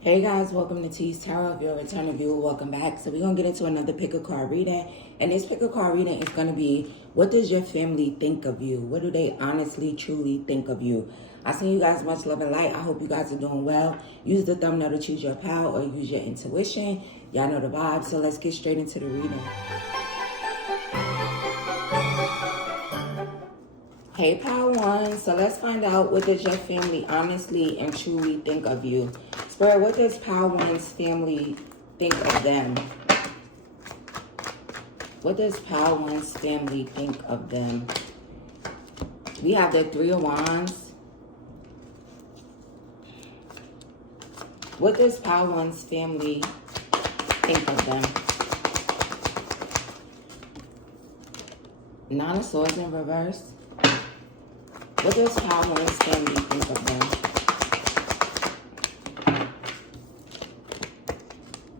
Hey guys, welcome to Teestarot. If you're a returning viewer, welcome back. So we're going to get into another pick a card reading. And this pick a card reading is going to be, what does your family think of you? What do they honestly, truly think of you? I send you guys much love and light. I hope you guys are doing well. Use the thumbnail to choose your pal or use your intuition. Y'all know the vibe. So let's get straight into the reading. Hey, Power One. So let's find out, what does your family honestly and truly think of you? Spirit, what does Power One's family think of them? What does Power One's family think of them? We have the Three of Wands. What does Power One's family think of them? Nine of Swords in reverse. What does Power One's family think of them?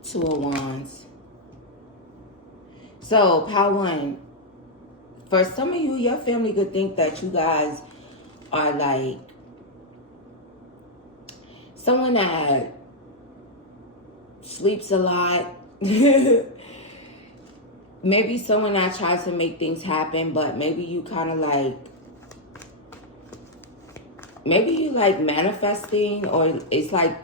Two of Wands. So, Power One, for some of you, your family could think that you guys are like someone that sleeps a lot. Maybe someone that tries to make things happen, but maybe you kind of like, maybe you like manifesting, or it's like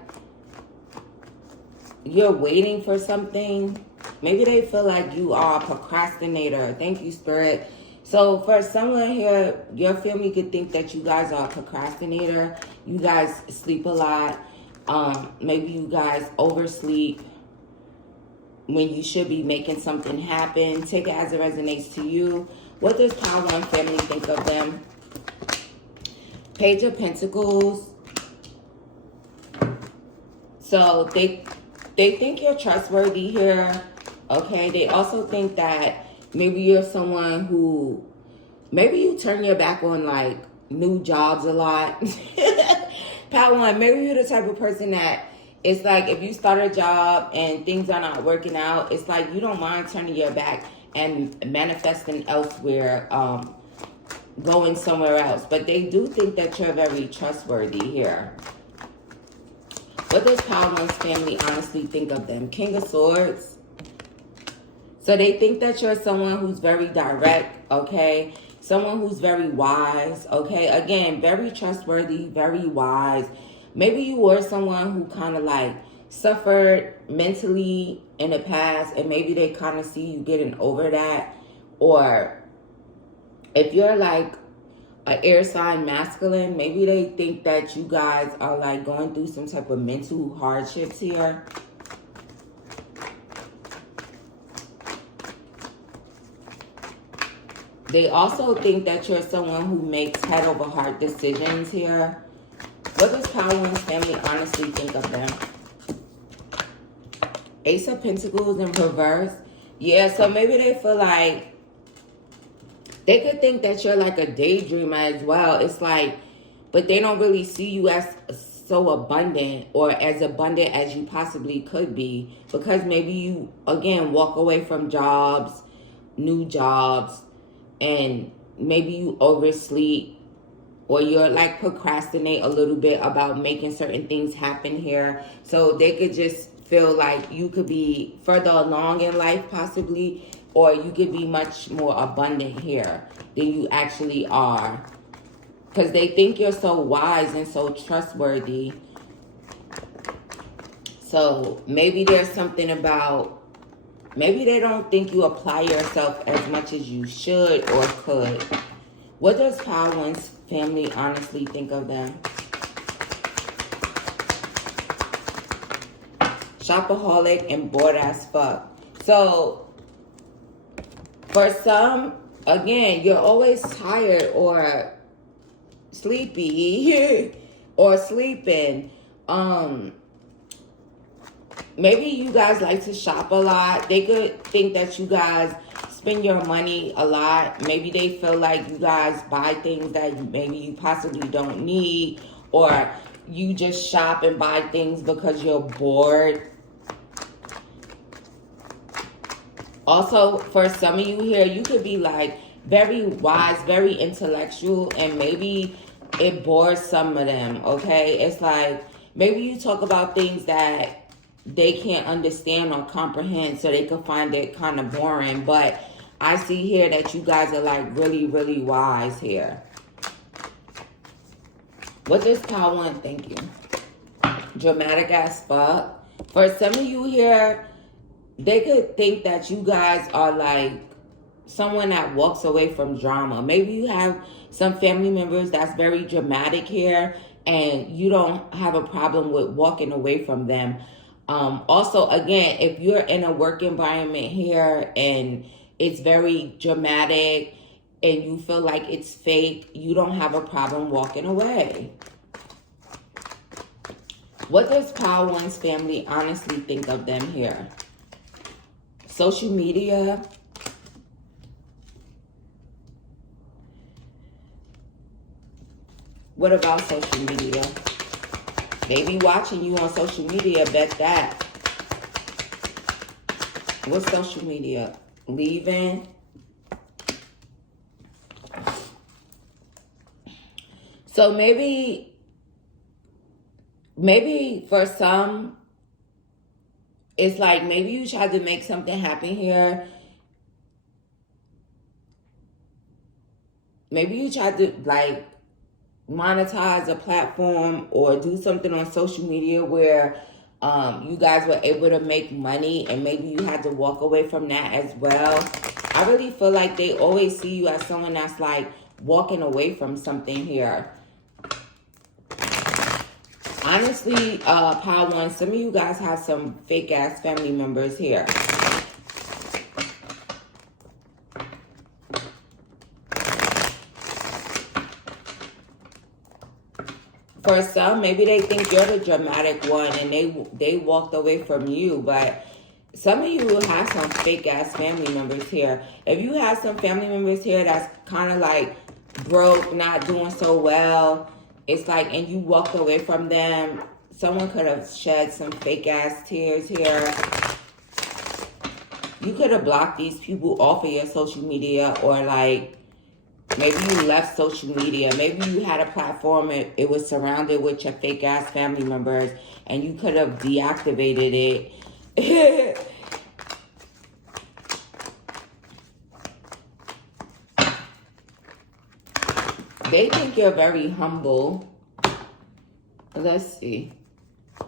you're waiting for something. Maybe they feel like you are a procrastinator. Thank you, Spirit. So for someone here, your family could think that you guys are a procrastinator. You guys sleep a lot. Maybe you guys oversleep when you should be making something happen. Take it as it resonates to you. What does Power One family think of them? Page of Pentacles. So they think you're trustworthy here. Okay, they also think that maybe you're someone who, maybe you turn your back on like new jobs a lot. Power One, maybe you're the type of person that it's like if you start a job and things are not working out, it's like you don't mind turning your back and manifesting elsewhere, going somewhere else. But they do think that you're very trustworthy here. What does Power One's family honestly think of them? King of Swords. So they think that you're someone who's very direct, okay? Someone who's very wise, okay? Again, very trustworthy, very wise. Maybe you were someone who kind of like suffered mentally in the past, and maybe they kind of see you getting over that. Or if you're like an air sign masculine, maybe they think that you guys are like going through some type of mental hardships here. They also think that you're someone who makes head over heart decisions here. What does Power One's family honestly think of them? Ace of Pentacles in reverse. Yeah, so maybe they feel like they could think that you're like a daydreamer as well. It's like, but they don't really see you as so abundant, or as abundant as you possibly could be, because maybe you, again, walk away from jobs, new jobs, and maybe you oversleep, or you're like procrastinate a little bit about making certain things happen here. So they could just feel like you could be further along in life possibly, or you could be much more abundant here than you actually are, because they think you're so wise and so trustworthy. So maybe there's something about, maybe they don't think you apply yourself as much as you should or could. What does Power One's family honestly think of them? Shopaholic and bored as fuck. So for some, again, you're always tired or sleepy or sleeping. Maybe you guys like to shop a lot. They could think that you guys spend your money a lot. Maybe they feel like you guys buy things that maybe you possibly don't need, or you just shop and buy things because you're bored. Also, for some of you here, you could be like very wise, very intellectual, and maybe it bores some of them, okay? It's like maybe you talk about things that they can't understand or comprehend, so they can find it kind of boring. But I see here that you guys are like really, really wise here. What does Power want? Thank you. Dramatic as fuck. For some of you here, they could think that you guys are like someone that walks away from drama. Maybe you have some family members that's very dramatic here, and you don't have a problem with walking away from them. Also, again, if you're in a work environment here and it's very dramatic and you feel like it's fake, you don't have a problem walking away. What does Power One's family honestly think of them here? Social media. What about social media? They be watching you on social media, bet that. What's social media? Leaving. So maybe for some, it's like maybe you tried to make something happen here. Maybe you tried to like monetize a platform or do something on social media where you guys were able to make money, and maybe you had to walk away from that as well. I really feel like they always see you as someone that's like walking away from something here. Honestly, Power One, some of you guys have some fake ass family members here. For some, maybe they think you're the dramatic one and they walked away from you. But some of you have some fake ass family members here. If you have some family members here that's kind of like broke, not doing so well, it's like, and you walked away from them, someone could have shed some fake ass tears here. You could have blocked these people off of your social media, or like maybe you left social media. Maybe you had a platform, it was surrounded with your fake ass family members, and you could have deactivated it. They think you're very humble. Let's see.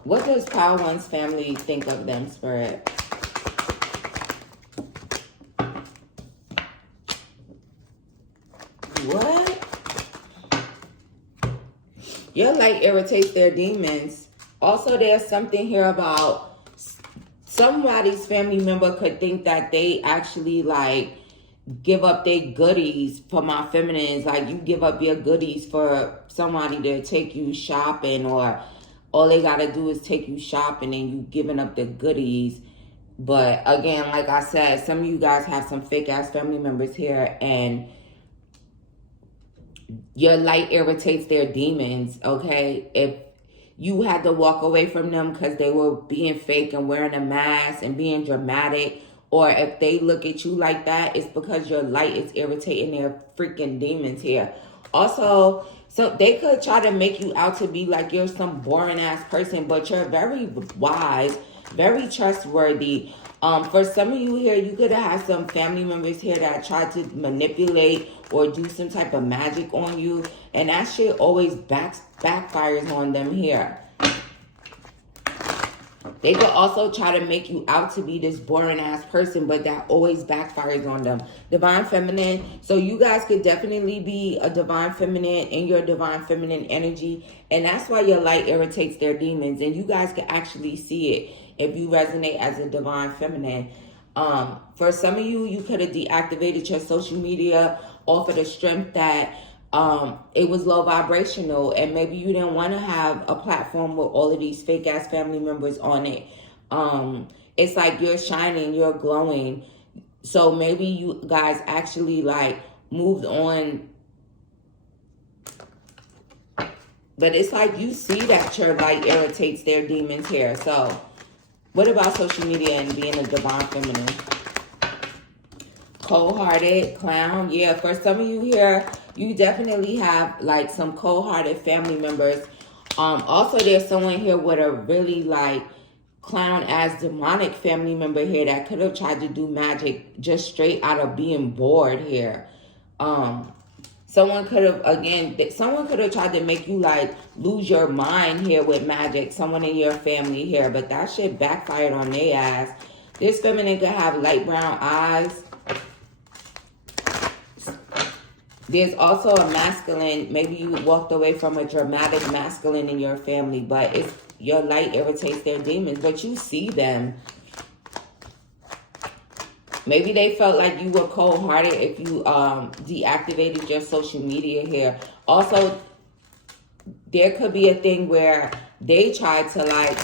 What does Power One's family think of them, Spirit? What? Your light irritates their demons. Also, there's something here about somebody's family member could think that they actually like give up their goodies for my feminines. Like you give up your goodies for somebody to take you shopping, or all they gotta do is take you shopping and you giving up the goodies. But again, like I said, some of you guys have some fake ass family members here, and your light irritates their demons, okay? If you had to walk away from them because they were being fake and wearing a mask and being dramatic, or if they look at you like that, it's because your light is irritating their freaking demons here. Also, so they could try to make you out to be like you're some boring ass person, but you're very wise, very trustworthy. For some of you here, you could have had some family members here that tried to manipulate or do some type of magic on you, and that shit always backfires on them here. They could also try to make you out to be this boring ass person, but that always backfires on them. Divine Feminine. So you guys could definitely be a Divine Feminine in your Divine Feminine energy. And that's why your light irritates their demons. And you guys can actually see it if you resonate as a Divine Feminine. For some of you, you could have deactivated your social media off of the strength that it was low vibrational, and maybe you didn't want to have a platform with all of these fake ass family members on it. It's like you're shining, you're glowing. So maybe you guys actually like moved on. But it's like you see that your light irritates their demons here. So what about social media and being a Divine Feminine? Cold-hearted, clown. Yeah, for some of you here, you definitely have like some cold-hearted family members. Also, there's someone here with a really like clown-ass demonic family member here that could have tried to do magic just straight out of being bored here. Someone could have, again, someone could have tried to make you like lose your mind here with magic. Someone in your family here, but that shit backfired on their ass. This feminine could have light brown eyes. There's also a masculine. Maybe you walked away from a dramatic masculine in your family, but it's your light irritates their demons, but you see them. Maybe they felt like you were cold-hearted if you deactivated your social media here. Also, there could be a thing where they tried to like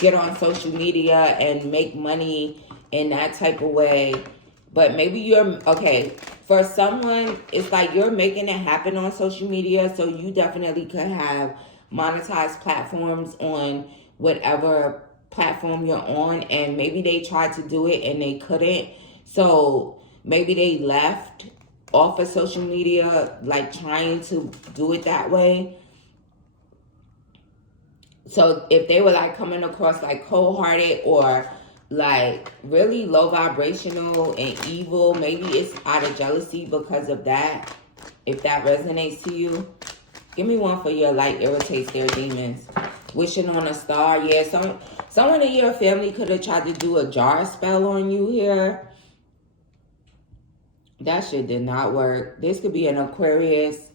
get on social media and make money in that type of way. But maybe you're, okay, for someone, it's like you're making it happen on social media. So you definitely could have monetized platforms on whatever platform you're on, and maybe they tried to do it and they couldn't, so maybe they left off of social media like trying to do it that way. So if they were like coming across like cold-hearted or like really low vibrational and evil, maybe it's out of jealousy because of that. If that resonates to you, give me one for your light irritates their demons. Wishing on a star. Yeah, someone in your family could have tried to do a jar spell on you here. That shit did not work. This could be an Aquarius.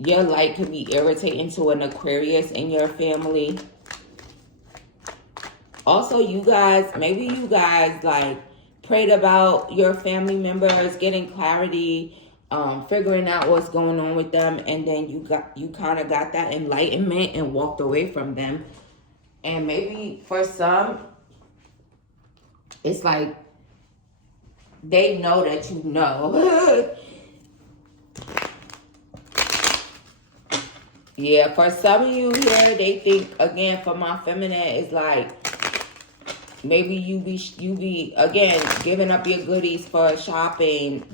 Your light could be irritating to an Aquarius in your family. Also, you guys, maybe you guys like prayed about your family members, getting clarity, figuring out what's going on with them, and then you kind of got that enlightenment and walked away from them. And maybe for some, it's like they know that you know. Yeah, for some of you here, they think, again, for my feminine, it's like maybe you be again giving up your goodies for shopping.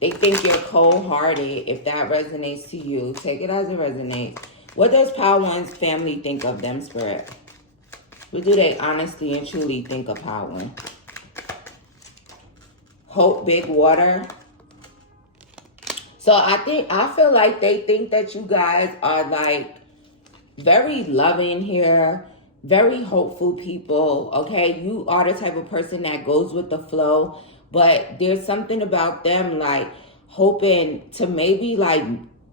They think you're cold-hearted. If that resonates to you, take it as it resonates. What does Power One's family think of them, Spirit? What do they honestly and truly think of Power One? Hope, big water. So I feel like they think that you guys are like very loving here, very hopeful people, okay? You are the type of person that goes with the flow. But there's something about them like hoping to maybe like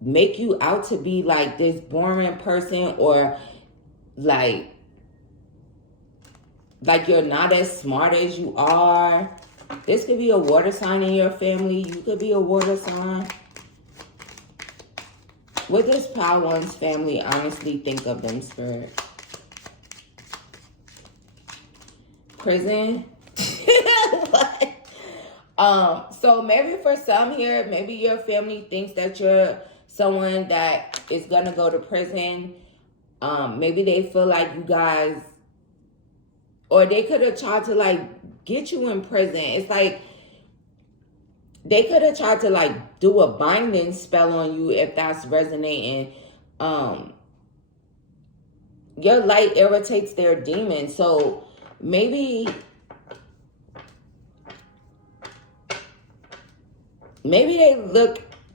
make you out to be like this boring person, or like you're not as smart as you are. This could be a water sign in your family. You could be a water sign. What does Power One's family honestly think of them, Spirit? Prison? What? So maybe for some here, maybe your family thinks that you're someone that is gonna go to prison. Maybe they feel like you guys, or they could have tried to like get you in prison. It's like they could have tried to like do a binding spell on you if that's resonating. Your light irritates their demons. So maybe they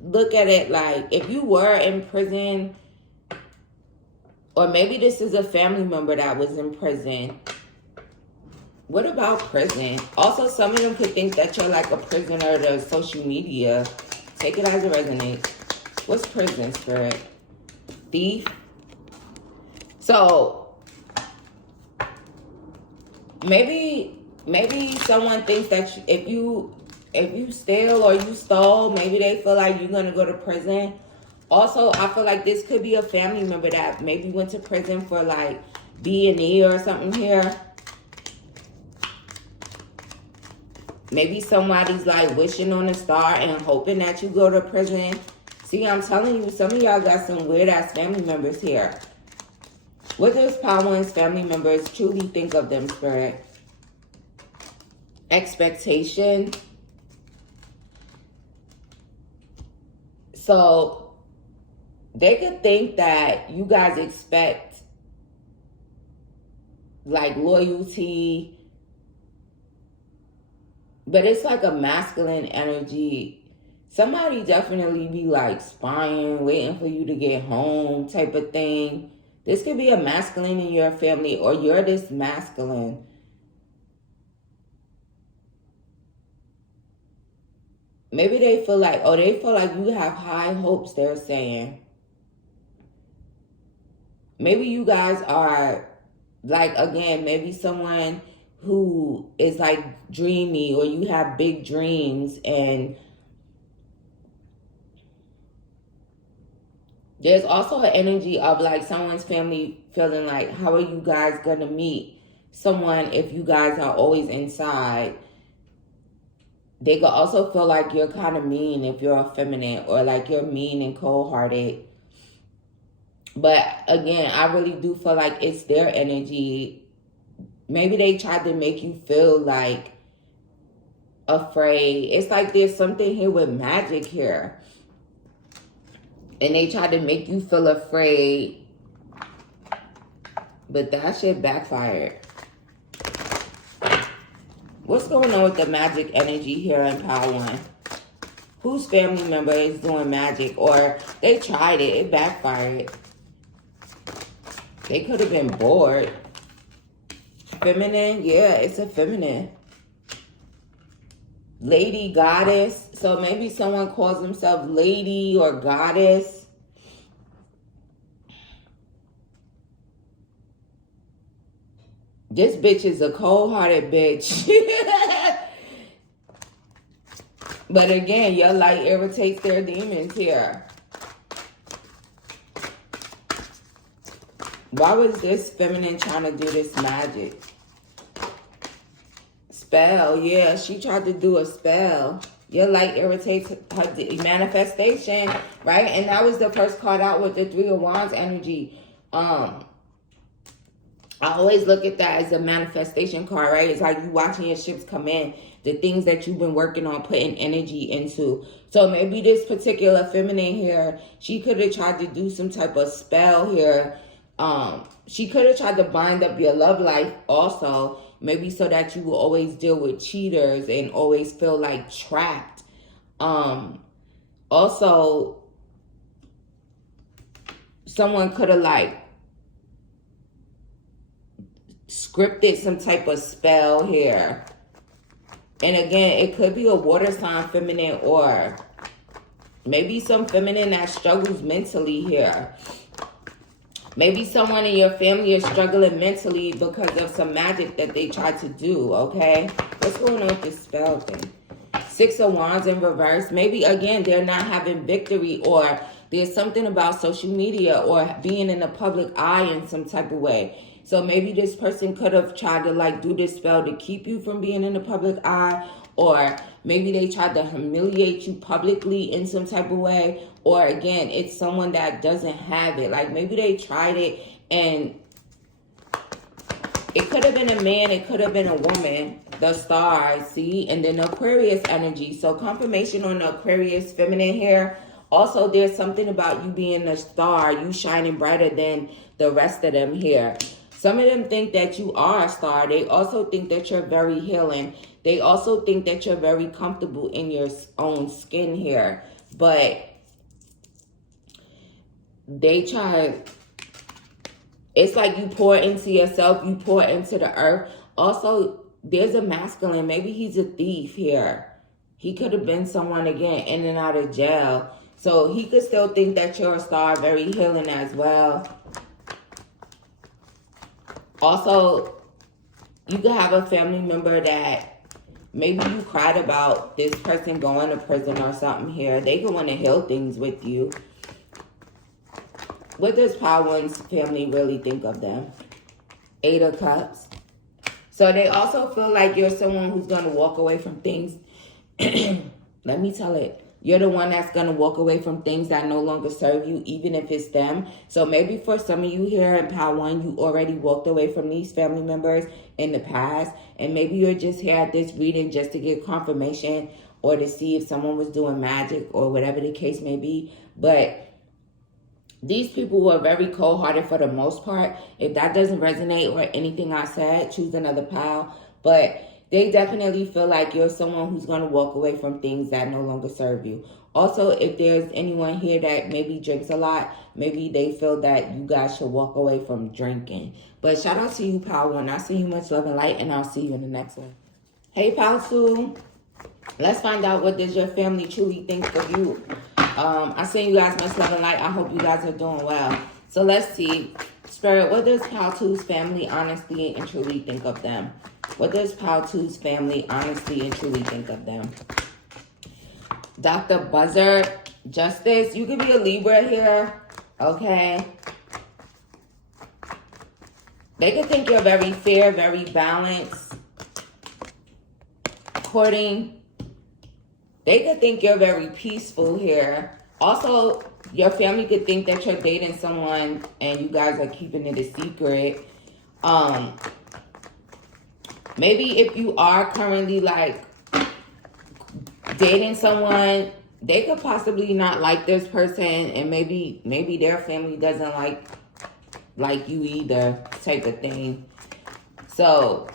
look at it like if you were in prison, or maybe this is a family member that was in prison. What about prison? Also, some of them could think that you're like a prisoner to social media. Take it as it resonates. What's prison, Spirit? Thief? So, maybe someone thinks that if you steal or you stole, maybe they feel like you're going to go to prison. Also, I feel like this could be a family member that maybe went to prison for like B&E or something here. Maybe somebody's like wishing on a star and hoping that you go to prison. See, I'm telling you, some of y'all got some weird ass family members here. What does Power One's family members truly think of them, Spirit? Expectation. So they could think that you guys expect like loyalty, but it's like a masculine energy. Somebody definitely be like spying, waiting for you to get home type of thing. This could be a masculine in your family, or you're this masculine. Maybe they feel like, oh, they feel like you have high hopes, they're saying. Maybe you guys are, like, again, maybe someone who is like dreamy, or you have big dreams, and there's also an energy of like someone's family feeling like, how are you guys gonna meet someone if you guys are always inside? They could also feel like you're kind of mean if you're feminine, or like you're mean and cold-hearted. But again, I really do feel like it's their energy. Maybe they tried to make you feel like afraid. It's like there's something here with magic here. And they tried to make you feel afraid. But that shit backfired. What's going on with the magic energy here in Power One? Whose family member is doing magic? Or they tried it, it backfired. They could have been bored. Feminine, yeah, it's a feminine. Lady, goddess. So maybe someone calls themselves lady or goddess. This bitch is a cold-hearted bitch. But again, your light irritates their demons here. Why was this feminine trying to do this magic? Spell, yeah, she tried to do a spell. Your light irritates her manifestation, right? And that was the first card out with the Three of Wands energy. I always look at that as a manifestation card, right? It's like you watching your ships come in, the things that you've been working on, putting energy into. So maybe this particular feminine here, she could have tried to do some type of spell here. She could have tried to bind up your love life also, maybe so that you will always deal with cheaters and always feel like trapped. Also, someone could have like scripted some type of spell here. And again, it could be a water sign feminine, or maybe some feminine that struggles mentally here. Maybe someone in your family is struggling mentally because of some magic that they tried to do, okay? What's going on with this spell thing? Six of Wands in reverse. Maybe, again, they're not having victory, or there's something about social media or being in the public eye in some type of way. So maybe this person could have tried to like do this spell to keep you from being in the public eye, or maybe they tried to humiliate you publicly in some type of way. Or again, it's someone that doesn't have it. Like maybe they tried it and it could have been a man, it could have been a woman. The stars, see? And then Aquarius energy. So confirmation on the Aquarius feminine here. Also, there's something about you being a star, you shining brighter than the rest of them here. Some of them think that you are a star. They also think that you're very healing. They also think that you're very comfortable in your own skin here. But they try, it's like you pour into yourself, you pour into the earth. Also, there's a masculine, maybe he's a thief here. He could have been someone, again, in and out of jail. So he could still think that you're a star, very healing as well. Also, you could have a family member that maybe you cried about this person going to prison or something here. They could want to heal things with you. What does Power One's family really think of them? Eight of Cups. So they also feel like you're someone who's going to walk away from things. Let me tell it. You're the one that's going to walk away from things that no longer serve you, even if it's them. So maybe for some of you here in Power One, you already walked away from these family members in the past. And maybe you're just here at this reading just to get confirmation or to see if someone was doing magic or whatever the case may be. But These people were very cold-hearted for the most part. If that doesn't resonate or anything I said, choose another pile. But they definitely feel like you're someone who's going to walk away from things that no longer serve you. Also, if there's anyone here that maybe drinks a lot, maybe they feel that you guys should walk away from drinking. But shout out to you, Pal 1. I see you, much love and light, and I'll see you in the next one. Hey, Pal 2. Let's find out what does your family truly think of you. I send you guys much love and light. I hope you guys are doing well. So let's see. Spirit, what does Pal 2's family honestly and truly think of them? What does Pal 2's family honestly and truly think of them? Dr. Buzzard, Justice, you could be a Libra here, okay? They could think you're very fair, very balanced. Courting. They could think you're very peaceful here. Also, your family could think that you're dating someone and you guys are keeping it a secret. Maybe if you are currently like dating someone, they could possibly not like this person, and maybe their family doesn't like you either, type of thing. So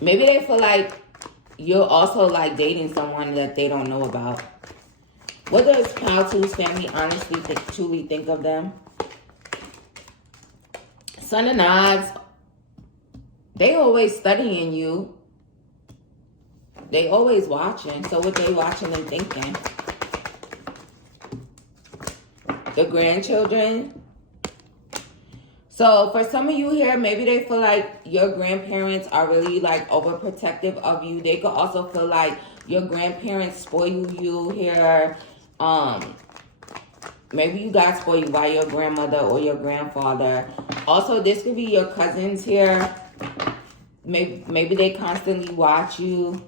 maybe they feel like you're also like dating someone that they don't know about. What does Pal 2's family honestly truly think of them? Son of Knives, they always studying you. They always watching. So what they watching and thinking? The grandchildren. So for some of you here, maybe they feel like your grandparents are really like overprotective of you. They could also feel like your grandparents spoil you here. Maybe you got spoiled by your grandmother or your grandfather. Also, this could be your cousins here. Maybe they constantly watch you.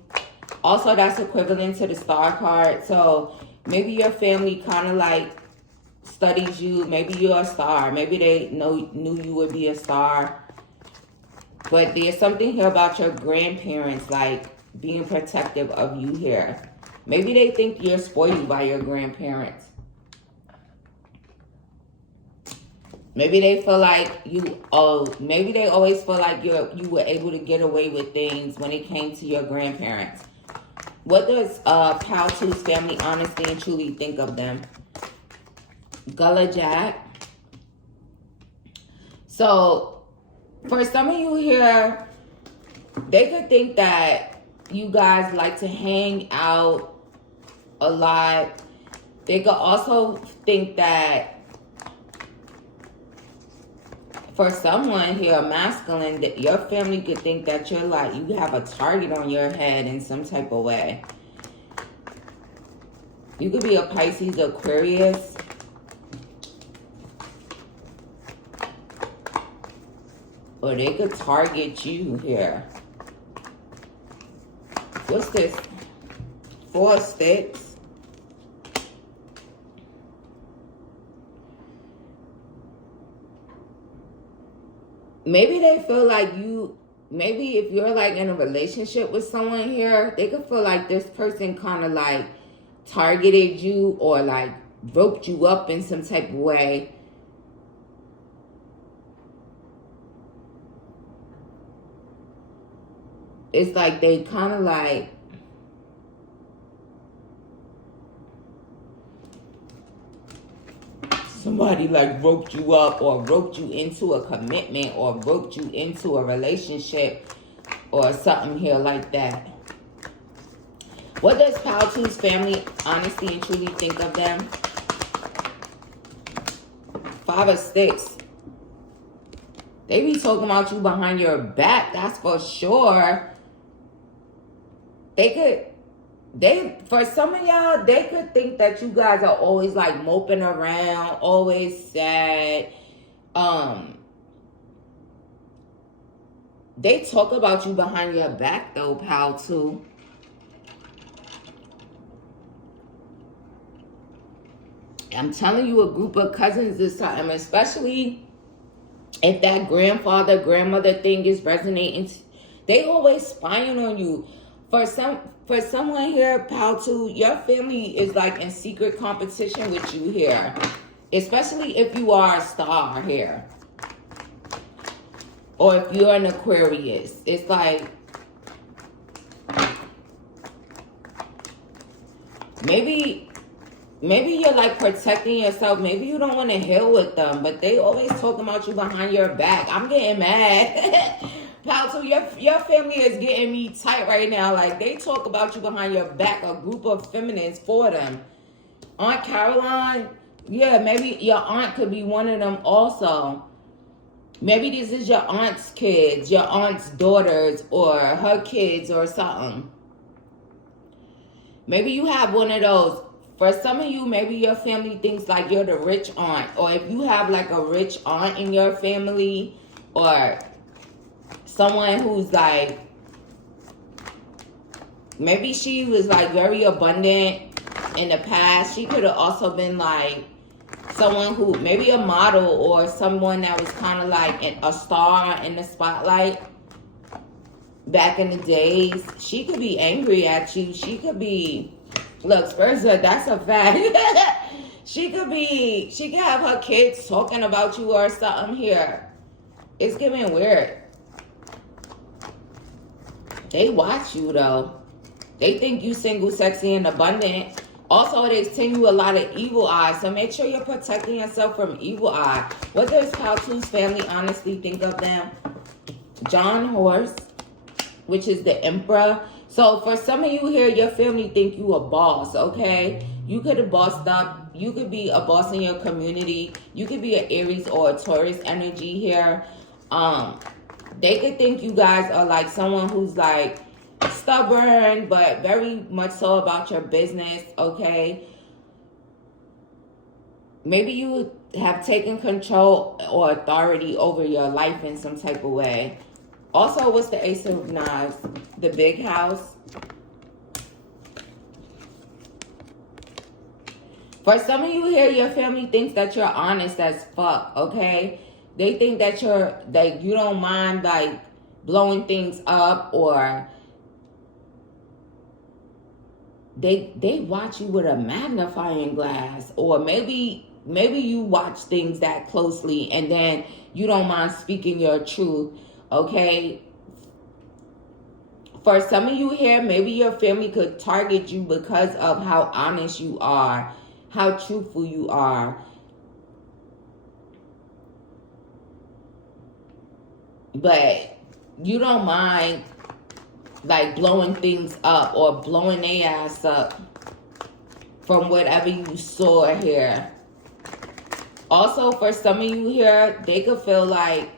Also, that's equivalent to the star card. So maybe your family kind of like studies you. Maybe you're a star. Maybe they knew you would be a star. But there's something here about your grandparents like being protective of you here. Maybe they think you're spoiled by your grandparents. Maybe they feel like maybe they always feel like you were able to get away with things when it came to your grandparents. What does Pal 2's family honestly and truly think of them? Gullah Jack. So for some of you here, they could think that you guys like to hang out a lot. They could also think that for someone here, masculine, that your family could think that you're like, you have a target on your head in some type of way. You could be a Pisces, Aquarius. Or they could target you here. What's this? 4 sticks. Maybe they feel like maybe if you're like in a relationship with someone here, they could feel like this person kind of like targeted you or like roped you up in some type of way. It's like they kind of like somebody like roped you up or roped you into a commitment or roped you into a relationship or something here like that. What does Pal 2's family honestly and truly think of them? 5 of Sticks. They be talking about you behind your back, that's for sure. For some of y'all, they could think that you guys are always like moping around, always sad. They talk about you behind your back though, Pal 2. I'm telling you, a group of cousins this time, especially if that grandfather, grandmother thing is resonating. They always spying on you. For someone here, Pal 2, your family is like in secret competition with you here. Especially if you are a star here. Or if you're an Aquarius. It's like, maybe you're like protecting yourself. Maybe you don't want to heal with them, but they always talking about you behind your back. I'm getting mad. Pal, your family is getting me tight right now. Like, they talk about you behind your back, a group of feminists for them. Aunt Caroline, yeah, maybe your aunt could be one of them also. Maybe this is your aunt's kids, your aunt's daughters, or her kids or something. Maybe you have one of those. For some of you, maybe your family thinks like you're the rich aunt. Or if you have like a rich aunt in your family, or someone who's like, maybe she was like very abundant in the past. She could have also been like someone who, maybe a model or someone that was kind of like a star in the spotlight back in the days. She could be angry at you. She could be, look, Spurza, that's a fact. She could have her kids talking about you or something here. It's getting weird. They watch you though. They think you single, sexy, and abundant. Also, they send you a lot of evil eyes. So make sure you're protecting yourself from evil eye. What does Paltu's family honestly think of them? John Horse, which is the Emperor. So for some of you here, your family think you a boss, okay? You could have bossed up. You could be a boss in your community. You could be an Aries or a Taurus energy here. They could think you guys are like someone who's like stubborn, but very much so about your business, okay? Maybe you have taken control or authority over your life in some type of way. Also, what's the Ace of Knives? The big house. For some of you here, your family thinks that you're honest as fuck, okay? They think that you don't mind like blowing things up, or they watch you with a magnifying glass, or maybe you watch things that closely and then you don't mind speaking your truth, okay? For some of you here, maybe your family could target you because of how honest you are, how truthful you are. But you don't mind like blowing things up or blowing their ass up from whatever you saw here. Also, for some of you here, they could feel like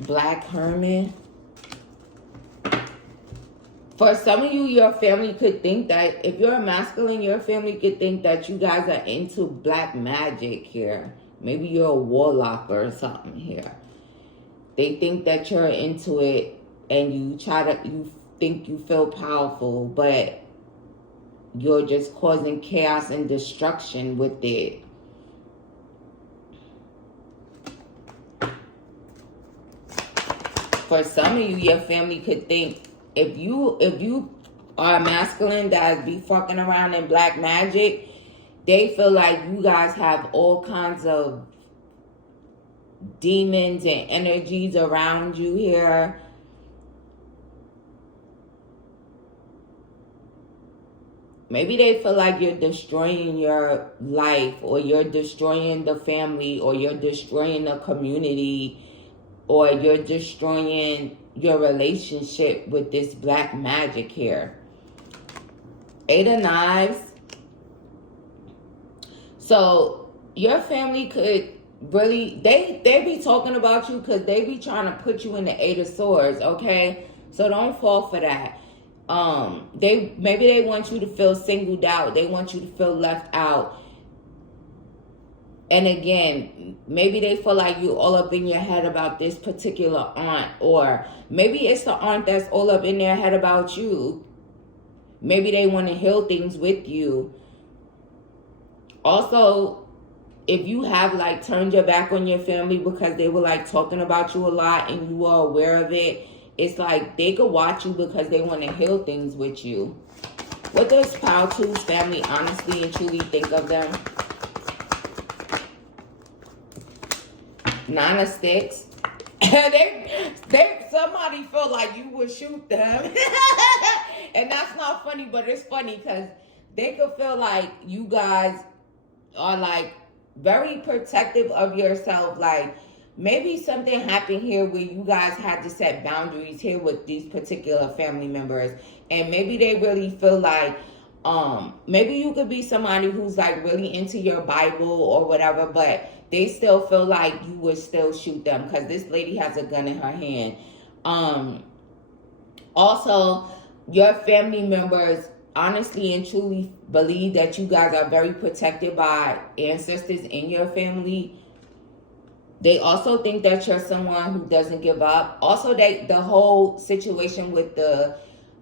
Black Hermit. For some of you, your family could think that, if you're a masculine, your family could think that you guys are into black magic here. Maybe you're a warlock or something here. They think that you're into it and you think you feel powerful, but you're just causing chaos and destruction with it. For some of you, your family could think, if you are masculine that be fucking around in black magic, they feel like you guys have all kinds of demons and energies around you here. Maybe they feel like you're destroying your life, or you're destroying the family, or you're destroying the community, or you're destroying your relationship with this black magic here. Eight of Knives. So your family could really, they be talking about you because they be trying to put you in the Eight of Swords, okay? So don't fall for that. Maybe they want you to feel singled out. They want you to feel left out. And again, maybe they feel like you all up in your head about this particular aunt, or maybe it's the aunt that's all up in their head about you. Maybe they want to heal things with you. Also, if you have like turned your back on your family because they were like talking about you a lot and you were aware of it, it's like they could watch you because they want to heal things with you. What does Pile 2's family honestly and truly think of them? Nine of Sticks. Somebody feel like you would shoot them. And that's not funny, but it's funny because they could feel like you guys are like very protective of yourself. Like maybe something happened here where you guys had to set boundaries here with these particular family members. And maybe they really feel like, maybe you could be somebody who's like really into your Bible or whatever, but they still feel like you would still shoot them because this lady has a gun in her hand. Also, your family members honestly and truly believe that you guys are very protected by ancestors in your family. They also think that you're someone who doesn't give up. Also, the whole situation with the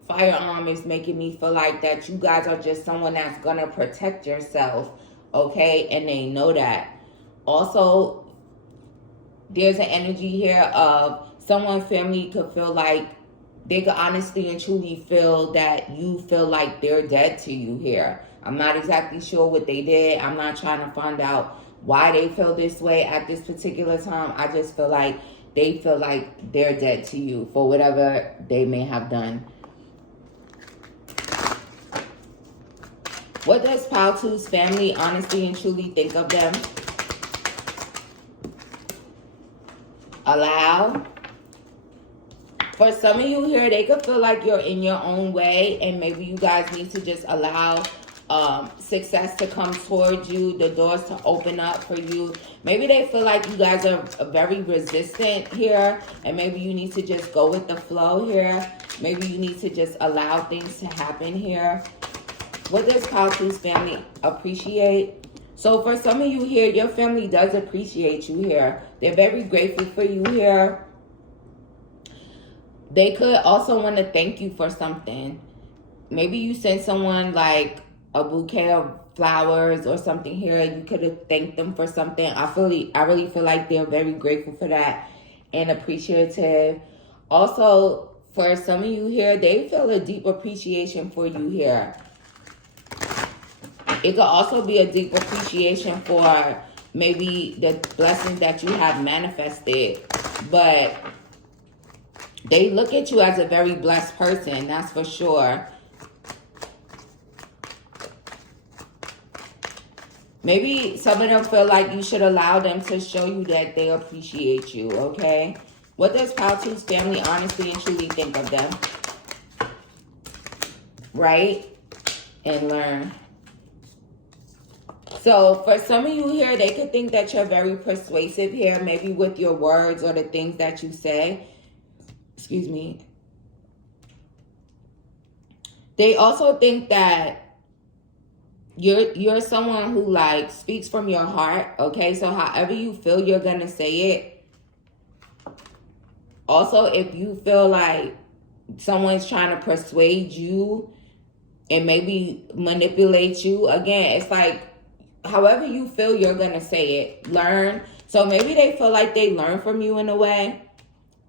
firearm is making me feel like that you guys are just someone that's gonna protect yourself, okay? And they know that. Also, there's an energy here of someone's family could feel like they could honestly and truly feel that you feel like they're dead to you here. I'm not exactly sure what they did. I'm not trying to find out why they feel this way at this particular time. I just feel like they feel like they're dead to you for whatever they may have done. What does Pile 2's family honestly and truly think of them? Allow. For some of you here, they could feel like you're in your own way, and maybe you guys need to just allow success to come towards you, the doors to open up for you. Maybe they feel like you guys are very resistant here, and maybe you need to just go with the flow here. Maybe you need to just allow things to happen here. What does Pile 2's family appreciate? So for some of you here, your family does appreciate you here. They're very grateful for you here. They could also want to thank you for something. Maybe you sent someone like a bouquet of flowers or something here. You could have thanked them for something. I really feel like they're very grateful for that and appreciative. Also, for some of you here, they feel a deep appreciation for you here. It could also be a deep appreciation for maybe the blessings that you have manifested. But they look at you as a very blessed person, that's for sure. Maybe some of them feel like you should allow them to show you that they appreciate you, okay? What does Pile 2's family honestly and truly think of them? Right? And learn. So for some of you here, they could think that you're very persuasive here, maybe with your words or the things that you say. Excuse me. They also think that you're someone who like speaks from your heart, okay? So however you feel, you're gonna say it. Also, if you feel like someone's trying to persuade you and maybe manipulate you, again, it's like however you feel, you're gonna say it. Learn. So maybe they feel like they learn from you in a way.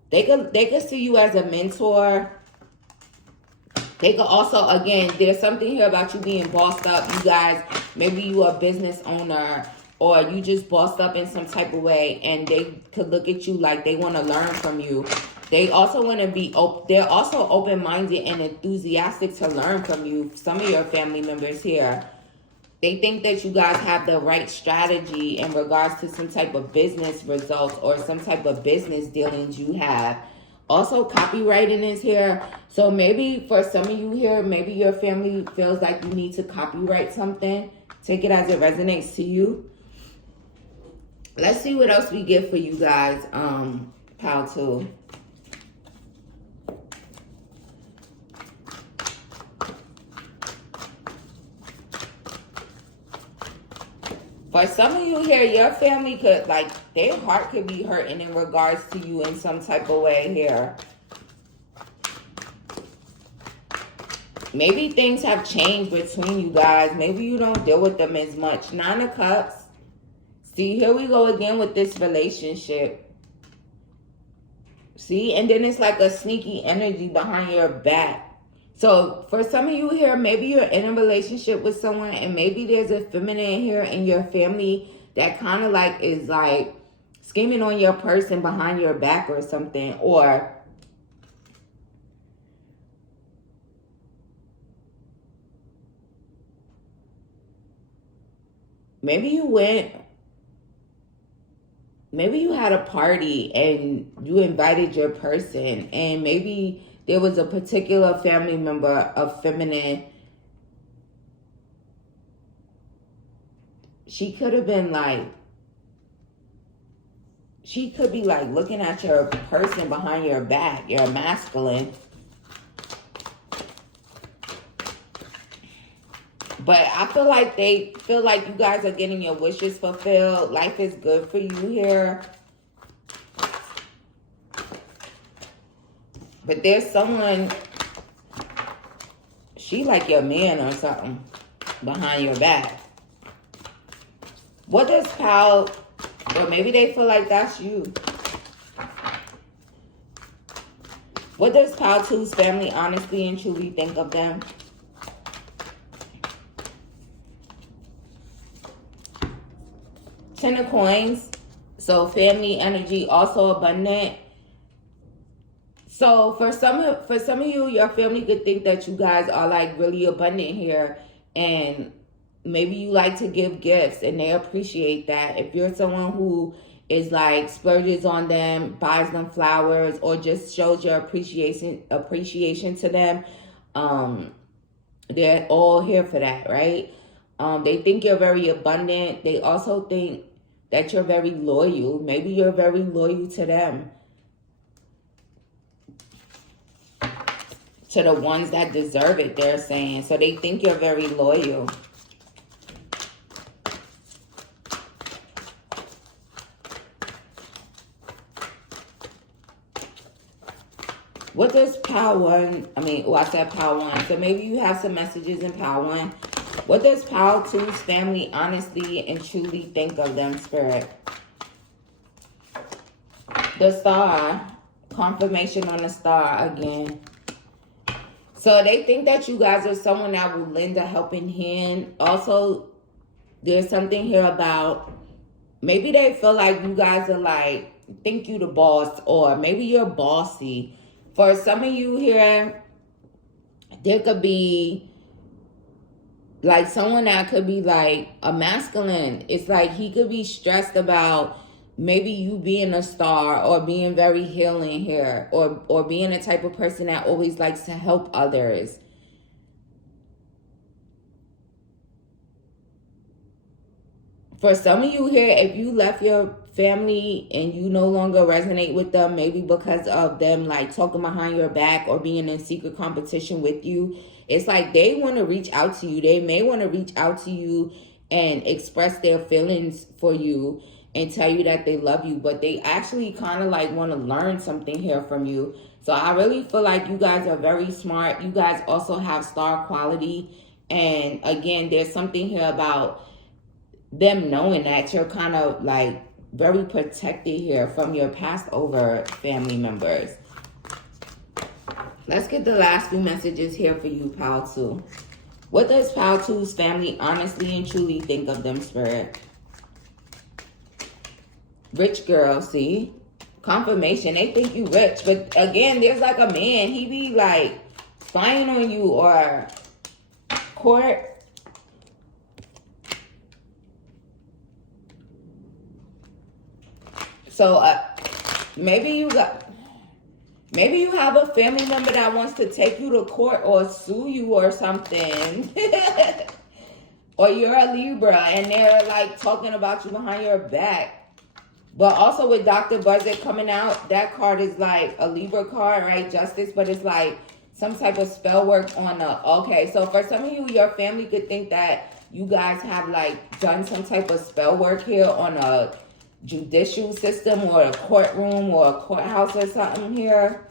They could see you as a mentor. They could also, again, there's something here about you being bossed up. You guys, maybe you are a business owner or you just bossed up in some type of way, and they could look at you like they want to learn from you. They also want to be, they're also open-minded and enthusiastic to learn from you. Some of your family members here, they think that you guys have the right strategy in regards to some type of business results or some type of business dealings you have. Also, copywriting is here. So maybe for some of you here, maybe your family feels like you need to copyright something. Take it as it resonates to you. Let's see what else we get for you guys, Pile 2. For some of you here, your family could, like, their heart could be hurting in regards to you in some type of way here. Maybe things have changed between you guys. Maybe you don't deal with them as much. 9 of Cups. See, here we go again with this relationship. See, and then it's like a sneaky energy behind your back. So for some of you here, maybe you're in a relationship with someone, and maybe there's a feminine here in your family that kind of like is like scheming on your person behind your back or something. Or maybe you had a party and you invited your person, and maybe there was a particular family member of feminine. She could have been like, she could be like looking at your person behind your back, your masculine. But I feel like they feel like you guys are getting your wishes fulfilled. Life is good for you here. But there's someone, she like your man or something behind your back. What does pal, or maybe they feel like that's you. What does pal 2's family honestly and truly think of them? Ten of coins. So family energy also abundant. So for some of you, your family could think that you guys are like really abundant here, and maybe you like to give gifts and they appreciate that. If you're someone who is like splurges on them, buys them flowers, or just shows your appreciation to them, they're all here for that, right? They think you're very abundant. They also think that you're very loyal. Maybe you're very loyal to them. To the ones that deserve it, they're saying. So they think you're very loyal. What does Power 1, I said Power 1. So maybe you have some messages in Power 1. What does Power 2's family honestly and truly think of them, Spirit? The Star. Confirmation on the Star again. So they think that you guys are someone that will lend a helping hand. Also, there's something here about, maybe they feel like you guys are like, think you the boss, or maybe you're bossy. For some of you here, there could be like someone that could be like a masculine. It's like he could be stressed about maybe you being a star, or being very healing here, or being the type of person that always likes to help others. For some of you here, if you left your family and you no longer resonate with them, maybe because of them like talking behind your back or being in secret competition with you, it's like they want to reach out to you. They may want to reach out to you and express their feelings for you and tell you that they love you, but they actually kind of like want to learn something here from you. So I really feel like you guys are very smart. You guys also have star quality. And again, there's something here about them knowing that you're kind of like very protected here from your passed over family members. Let's get the last few messages here for you, Pal 2. What does Pal 2's family honestly and truly think of them, Spirit? Rich girl, see? Confirmation. They think you rich. But again, there's like a man. He be like spying on you, or court. So maybe you have a family member that wants to take you to court or sue you or something. Or you're a Libra and they're like talking about you behind your back. But also with Dr. Buzzard coming out, that card is like a Libra card, right? Justice, but it's like some type of spell work on okay. So for some of you, your family could think that you guys have like done some type of spell work here on a judicial system, or a courtroom, or a courthouse or something here.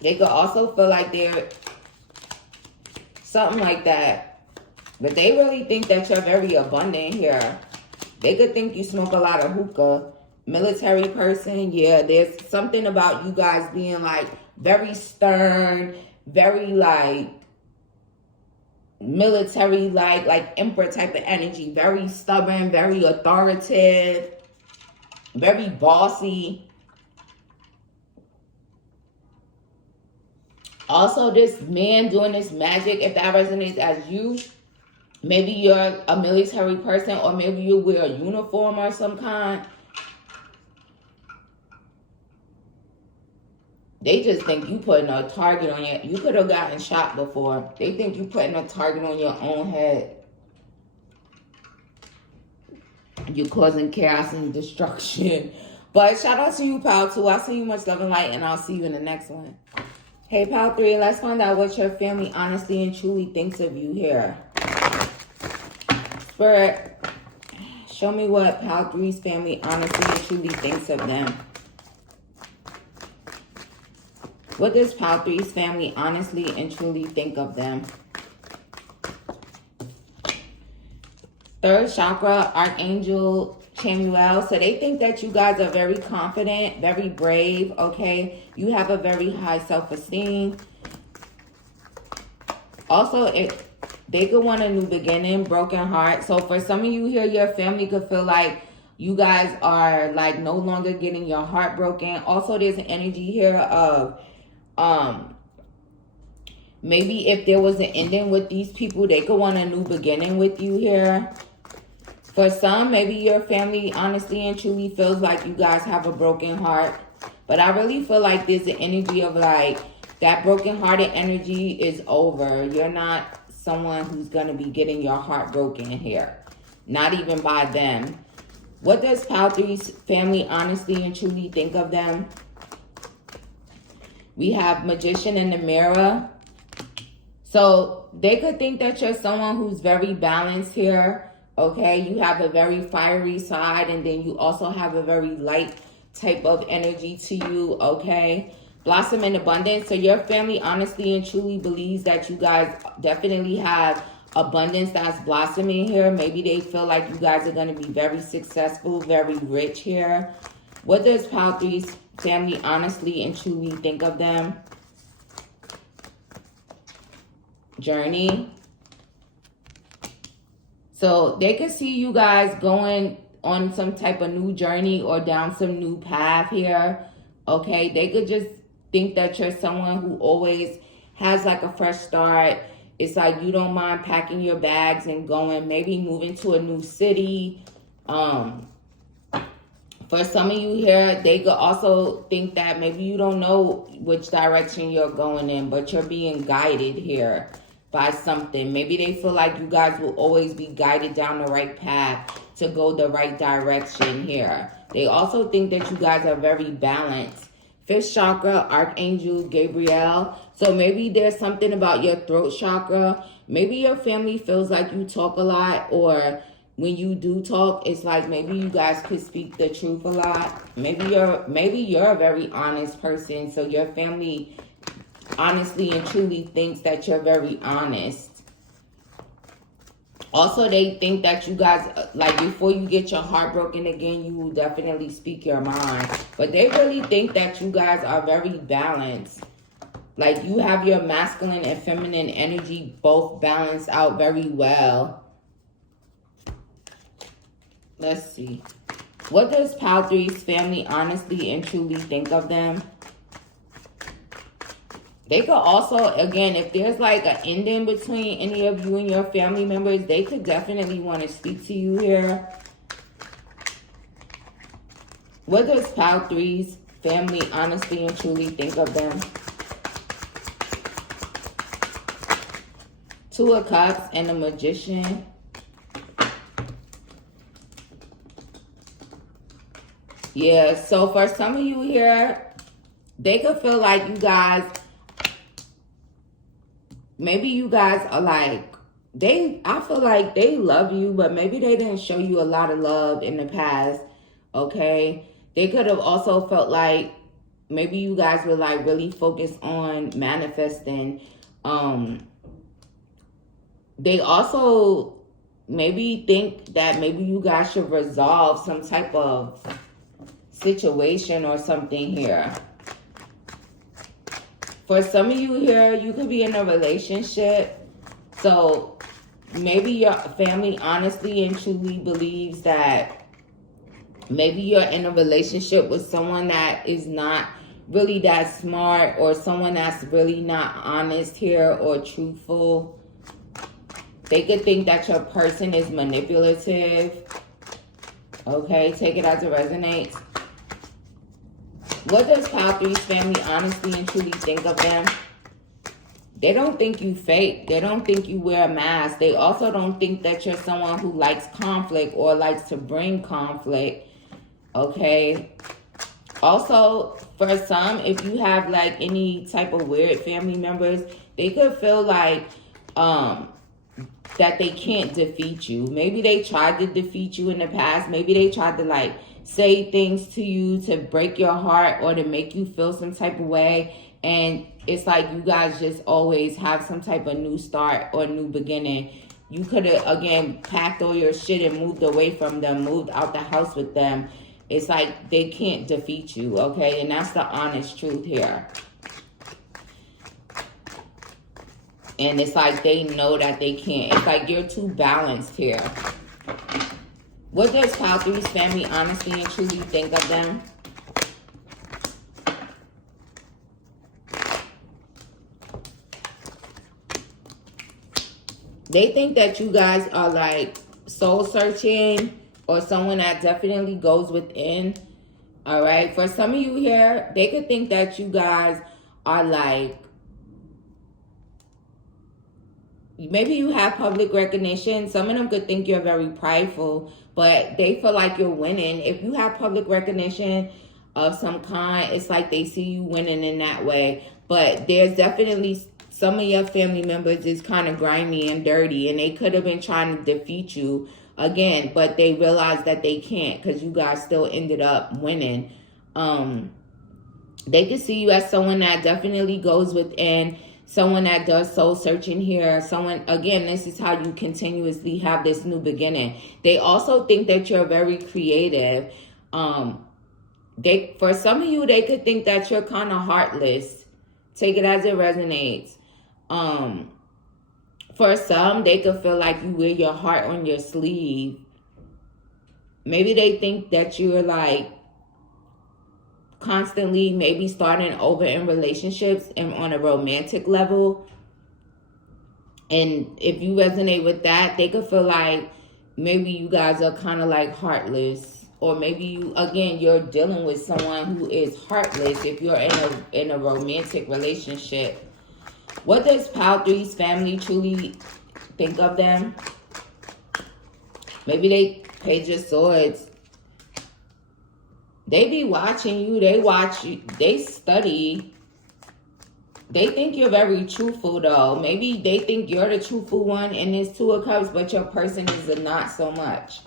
They could also feel like they're something like that. But they really think that you're very abundant here. They could think you smoke a lot of hookah. military person, yeah, there's something about you guys being like very stern, very like military like emperor type of energy, very stubborn, very authoritative, very bossy. Also, this man doing this magic, if that resonates as you, maybe you're a military person, or maybe you wear a uniform or some kind. They just think you putting a target on you could have gotten shot before. They think you putting a target on your own head. You're causing chaos and destruction. But shout out to you, Pal 2. I see you, much love and light, and I'll see you in the next one. Hey, Pal 3, let's find out what your family honestly and truly thinks of you here. Spirit, show me what Pal 3's family honestly and truly thinks of them. What does Pal 3's family honestly and truly think of them? Third chakra, Archangel Chamuel. So they think that you guys are very confident, very brave, okay? You have a very high self-esteem. Also, they could want a new beginning, broken heart. So for some of you here, your family could feel like you guys are like no longer getting your heart broken. Also, there's an energy here of maybe if there was an ending with these people, they could want a new beginning with you here. For some, maybe your family honestly and truly feels like you guys have a broken heart. But I really feel like there's an energy of like that broken-hearted energy is over. You're not someone who's going to be getting your heart broken here. Not even by them. What does Pal 3's family honestly and truly think of them? We have Magician in the Mirror. So they could think that you're someone who's very balanced here. Okay, you have a very fiery side, and then you also have a very light type of energy to you. Okay, blossom in abundance. So your family honestly and truly believes that you guys definitely have abundance that's blossoming here. Maybe they feel like you guys are going to be very successful, very rich here. What does Pal 3's family honestly and truly think of them? Journey. So they could see you guys going on some type of new journey or down some new path here. Okay, they could just think that you're someone who always has like a fresh start. It's like you don't mind packing your bags and going, maybe moving to a new city. For some of you here, they could also think that maybe you don't know which direction you're going in, but you're being guided here by something. Maybe they feel like you guys will always be guided down the right path to go the right direction here. They also think that you guys are very balanced. Fifth chakra, Archangel Gabriel. So maybe there's something about your throat chakra. Maybe your family feels like you talk a lot, or when you do talk, it's like maybe you guys could speak the truth a lot. Maybe you're a very honest person, so your family honestly and truly thinks that you're very honest. Also, they think that you guys, like before you get your heart broken again, you will definitely speak your mind. But they really think that you guys are very balanced. Like you have your masculine and feminine energy both balanced out very well. Let's see. What does Pal 3's family honestly and truly think of them? They could also, again, if there's like an ending between any of you and your family members, they could definitely want to speak to you here. What does Pal 3's family honestly and truly think of them? Two of Cups and the Magician. Yeah, so for some of you here, they could feel like you guys, maybe you guys are like, I feel like they love you, but maybe they didn't show you a lot of love in the past, okay? They could have also felt like maybe you guys were like really focused on manifesting. They also maybe think that maybe you guys should resolve some type of situation or something here. For some of you here, you could be in a relationship. So maybe your family honestly and truly believes that maybe you're in a relationship with someone that is not really that smart, or someone that's really not honest here or truthful. They could think that your person is manipulative. Okay, take it as it resonates. What does Pile 3's family honestly and truly think of them? They don't think you fake. They don't think you wear a mask. They also don't think that you're someone who likes conflict or likes to bring conflict. Okay. Also, for some, if you have like any type of weird family members, they could feel like that they can't defeat you. Maybe they tried to defeat you in the past. Maybe they tried to like say things to you to break your heart or to make you feel some type of way. And it's like you guys just always have some type of new start or new beginning. You could have, again, packed all your shit and moved away from them, moved out the house with them. It's like they can't defeat you, okay? And that's the honest truth here. And it's like they know that they can't. It's like you're too balanced here. What does Pile 3's family honestly and truly think of them? They think that you guys are like soul searching or someone that definitely goes within. All right. For some of you here, they could think that you guys are like, maybe you have public recognition. Some of them could think you're very prideful, but they feel like you're winning. If you have public recognition of some kind, it's like they see you winning in that way. But there's definitely some of your family members is kind of grimy and dirty, and they could have been trying to defeat you again, but they realized that they can't because you guys still ended up winning. They could see you as someone that definitely goes within, someone that does soul searching here. Someone, again, this is how you continuously have this new beginning. They also think that you're very creative. For some of you, they could think that you're kind of heartless. Take it as it resonates. For some, they could feel like you wear your heart on your sleeve. Maybe they think that you're like constantly maybe starting over in relationships and on a romantic level. And if you resonate with that, they could feel like maybe you guys are kind of like heartless. Or maybe you, again, you're dealing with someone who is heartless if you're in a romantic relationship. What does Pile 3's family truly think of them? Maybe they Page of Swords. They be watching you. They watch you. They study. They think you're very truthful, though. Maybe they think you're the truthful one in this Two of Cups, but your person is a not so much.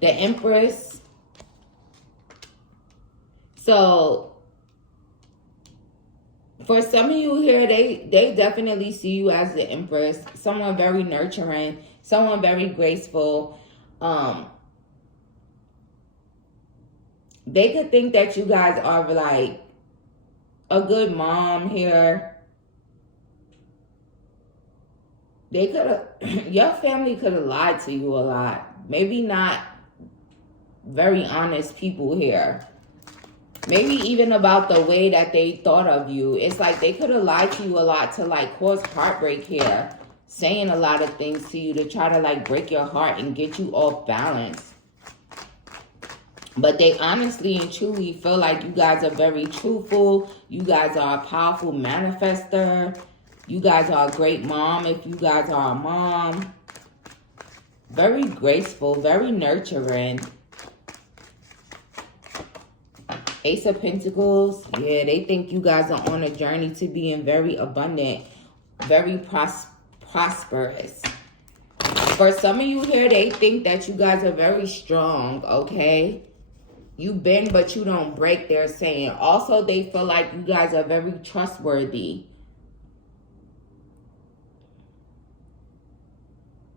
The Empress. So for some of you here, they definitely see you as the Empress. Someone very nurturing. Someone very graceful. They could think that you guys are like a good mom here. They could have, your family could have lied to you a lot. Maybe not very honest people here. Maybe even about the way that they thought of you. It's like they could have lied to you a lot to like cause heartbreak here. Saying a lot of things to you to try to like break your heart and get you off balance. But they honestly and truly feel like you guys are very truthful. You guys are a powerful manifester. You guys are a great mom if you guys are a mom. Very graceful, very nurturing. Ace of Pentacles. Yeah, they think you guys are on a journey to being very abundant, very prosperous. For some of you here, they think that you guys are very strong, okay? You bend, but you don't break, they're saying. Also, they feel like you guys are very trustworthy.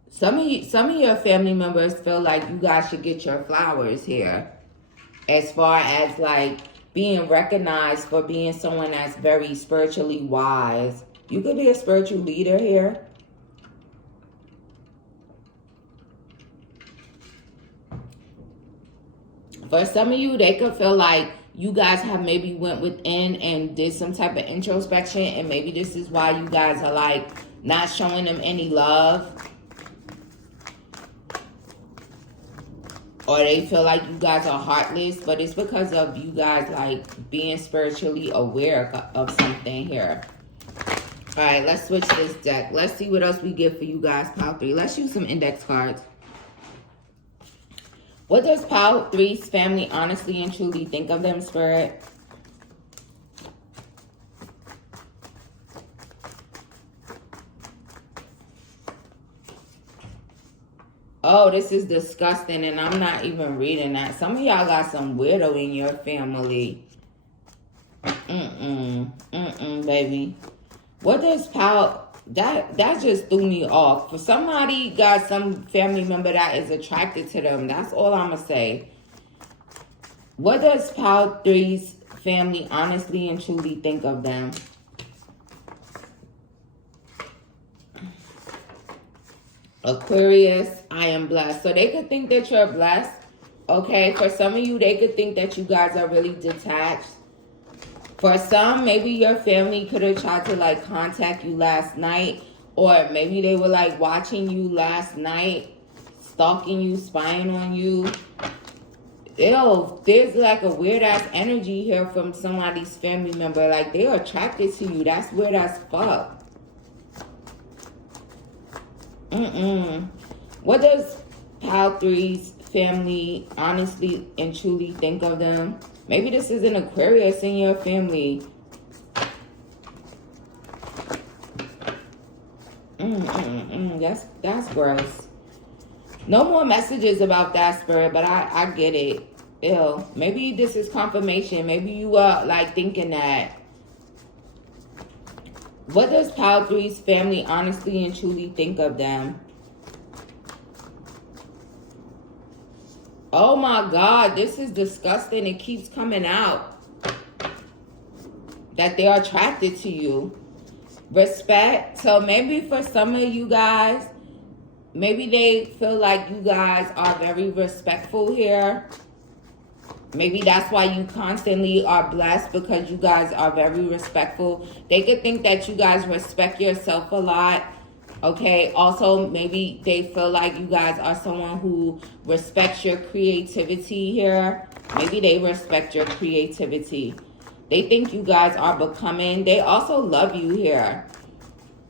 Some of your family members feel like you guys should get your flowers here. as far as like being recognized for being someone that's very spiritually wise. You could be a spiritual leader here. For some of you, they could feel like you guys have maybe went within and did some type of introspection, and maybe this is why you guys are like not showing them any love. Or they feel like you guys are heartless, but it's because of you guys like being spiritually aware of something here. All right, let's switch this deck. Let's see what else we get for you guys, Pile 3. Let's use some index cards. What does Pile 3's family honestly and truly think of them, Spirit? Oh, this is disgusting, and I'm not even reading that. Some of y'all got some weirdo in your family. Baby. What does Pile... That just threw me off. For somebody got some family member that is attracted to them. That's all I'm going to say. What does Pile 3's family honestly and truly think of them? Aquarius, I am blessed. So they could think that you're blessed. Okay, for some of you, they could think that you guys are really detached. For some, maybe your family could have tried to like contact you last night. Or maybe they were like watching you last night, stalking you, spying on you. Ew, there's like a weird ass energy here from somebody's family member. Like they're attracted to you. That's weird as fuck. What does Pile 3's family honestly and truly think of them? Maybe this is an Aquarius in your family. That's gross. No more messages about that, Spirit, but I get it. Ew. Maybe this is confirmation. Maybe you are like thinking that. What does Pile 3's family honestly and truly think of them? Oh my God, this is disgusting. It keeps coming out. That they are attracted to you. Respect. So maybe for some of you guys, maybe they feel like you guys are very respectful here. Maybe that's why you constantly are blessed, because you guys are very respectful. They could think that you guys respect yourself a lot. Okay, also maybe they feel like you guys are someone who respects your creativity here. Maybe they respect your creativity. They think you guys are becoming. They also love you here.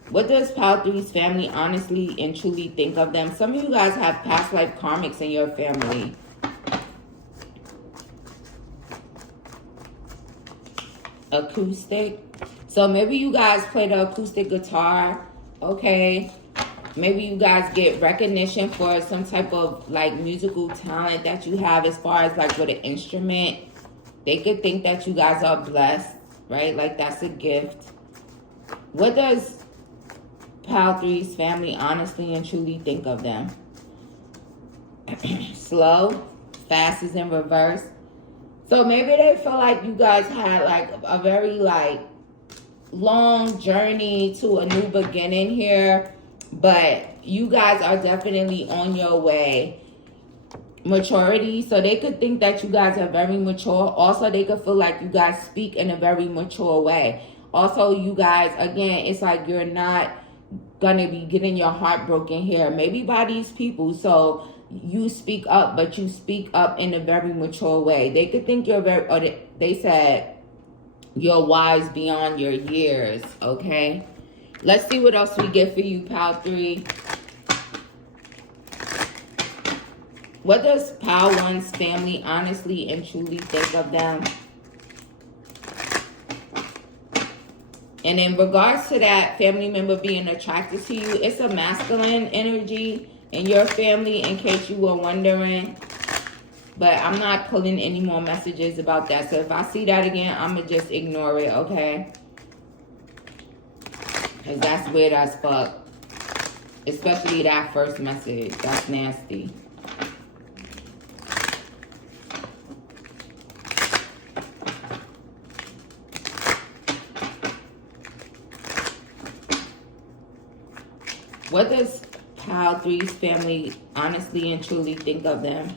What does Pile 3's family honestly and truly think of them? Some of you guys have past life karmics in your family. Acoustic. So maybe you guys play the acoustic guitar. Okay, maybe you guys get recognition for some type of like musical talent that you have as far as like with an instrument. They could think that you guys are blessed, right? Like that's a gift. What does Pile 3's family honestly and truly think of them? Slow, fast is in reverse. So maybe they feel like you guys had like a very like long journey to a new beginning here, but you guys are definitely on your way. Maturity. So they could think that you guys are very mature. Also, they could feel like you guys speak in a very mature way. Also, you guys, again, it's like you're not gonna be getting your heart broken here, maybe by these people. So you speak up, but you speak up in a very mature way. They could think you're very, or they said you're wise beyond your years. Okay, let's see what else we get for you, Pile 3. What does Pile 1's family honestly and truly think of them? And in regards to that family member being attracted to you, it's a masculine energy in your family, in case you were wondering. But I'm not pulling any more messages about that. So if I see that again, I'm going to just ignore it, okay? Because that's weird as fuck. Especially that first message. That's nasty. What does Pile 3's family honestly and truly think of them?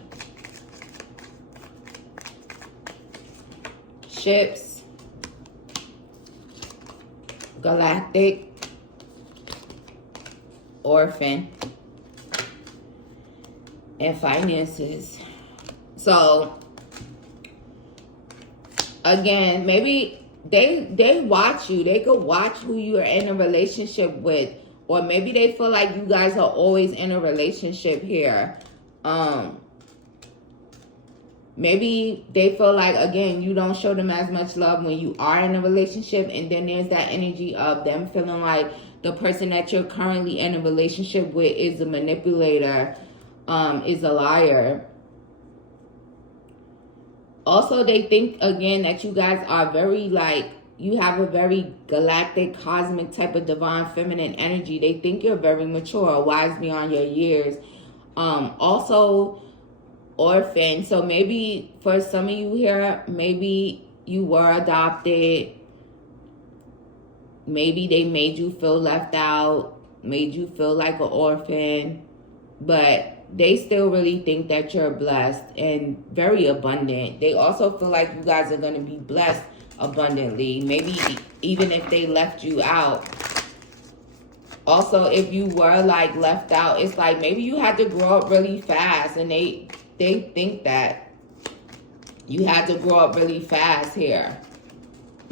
Ships, galactic, orphan, and finances. So again, maybe they watch you. They could watch who you are in a relationship with, or maybe they feel like you guys are always in a relationship here. Maybe they feel like, again, you don't show them as much love when you are in a relationship. And then there's that energy of them feeling like the person that you're currently in a relationship with is a manipulator, is a liar. Also, they think, again, that you guys are very, like, you have a very galactic, cosmic type of divine feminine energy. They think you're very mature, wise beyond your years. Also, orphan. So maybe for some of you here, maybe you were adopted. Maybe they made you feel left out, made you feel like an orphan. But they still really think that you're blessed and very abundant. They also feel like you guys are going to be blessed abundantly. Maybe even if they left you out. Also, if you were like left out, it's like maybe you had to grow up really fast, and they think that you had to grow up really fast here.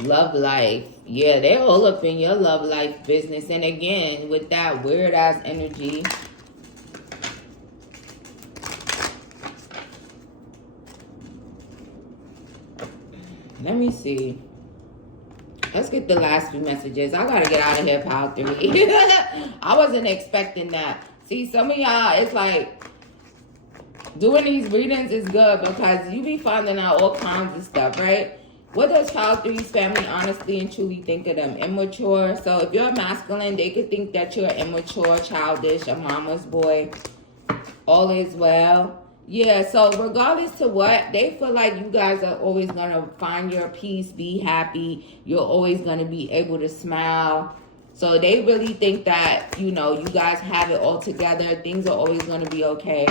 Love life. Yeah, they're all up in your love life business. And again, with that weird ass energy, let me see. Let's get the last few messages. I gotta get out of here, Pile 3. I wasn't expecting that. See, some of y'all, it's like, doing these readings is good because you be finding out all kinds of stuff, right? What does Pile 3's family honestly and truly think of them? Immature. So if you're masculine, they could think that you're immature, childish, a mama's boy. All is well. Yeah, so regardless to what, they feel like you guys are always going to find your peace, be happy. You're always going to be able to smile. So they really think that, you know, you guys have it all together. Things are always going to be okay.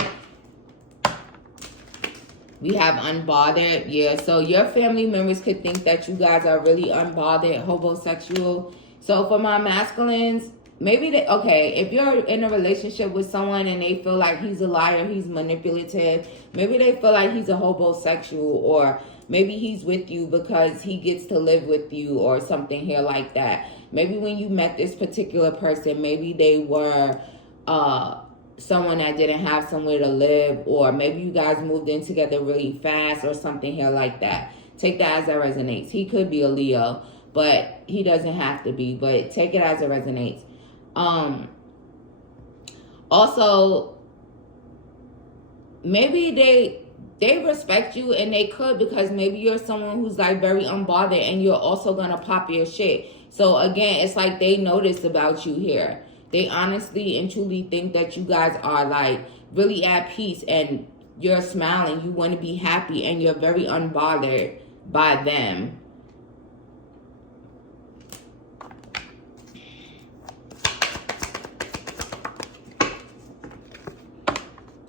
We have unbothered. Yeah, so your family members could think that you guys are really unbothered, homosexual. So for my masculines, maybe they, okay, if you're in a relationship with someone and they feel like he's a liar, he's manipulative, maybe they feel like he's a homosexual, or maybe he's with you because he gets to live with you or something here like that. Maybe when you met this particular person, maybe they were someone that didn't have somewhere to live, or maybe you guys moved in together really fast or something here like that. Take that as it resonates. He could be a Leo, but he doesn't have to be, but take it as it resonates. Also, maybe they respect you, and they could, because maybe you're someone who's like very unbothered and you're also gonna pop your shit. So again, it's like they notice about you here. They honestly and truly think that you guys are like really at peace and you're smiling, you want to be happy, and you're very unbothered by them.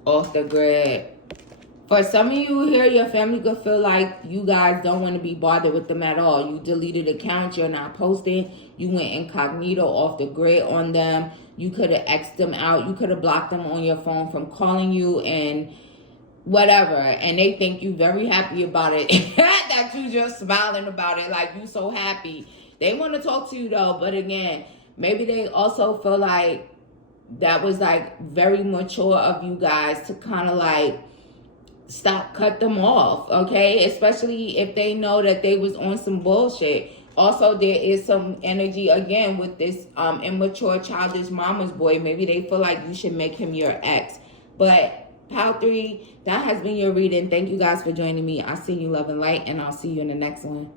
Off the grid. For some of you here, your family could feel like you guys don't want to be bothered with them at all. You deleted accounts, you're not posting, you went incognito, off the grid on them. You could have X'd them out, you could have blocked them on your phone from calling you and whatever. And they think you very happy about it. That you just smiling about it, like you so happy. They want to talk to you though, but again, maybe they also feel like that was like very mature of you guys to kind of like cut them off, okay? Especially if they know that they was on some bullshit. Also, there is some energy again with this immature, childish mama's boy. Maybe they feel like you should make him your ex. But Pile 3, that has been your reading. Thank you guys for joining me. I'll see you love and light, and I'll see you in the next one.